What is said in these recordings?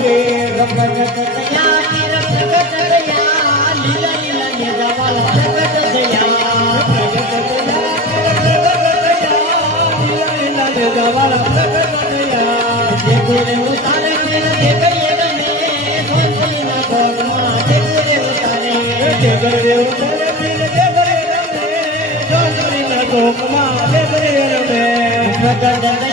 થયા પ્રગટ થયા ભલા પ્રગટ થયા હે આવે રામ પીર બાપા આવે રામ પીર ભંવરિયા ભગવાન આવે રામ પીર પ્રગટ થયા પ્રગટ થયા લીલા લીલા નેજાવાલા પ્રગટ થયા જે ગુરે ઉતારે તીર જે કરીએ ગમે ભંવરિયા ભગવાન જે ગુરે ઉતારે પ્રગટ થયા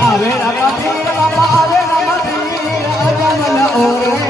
આવે રામા આવે રામા આવે રામા પીર ભમરિયો ભલો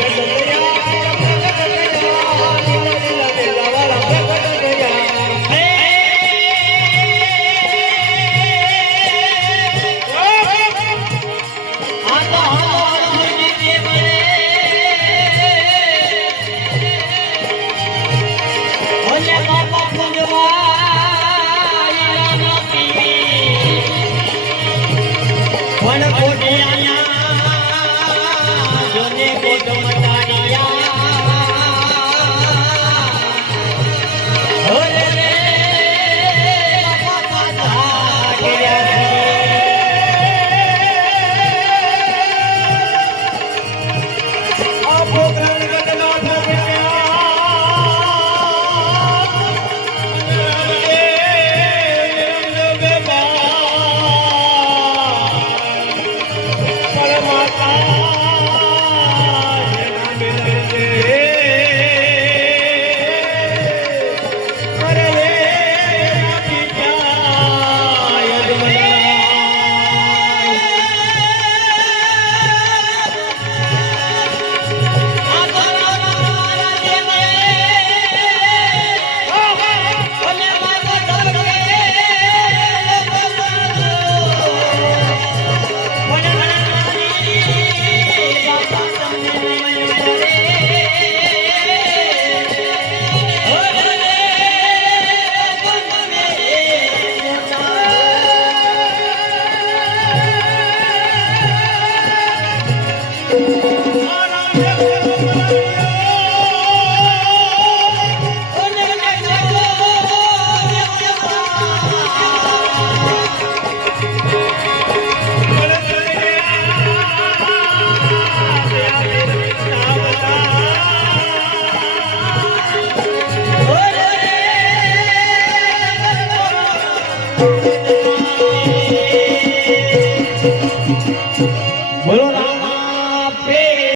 Gracias.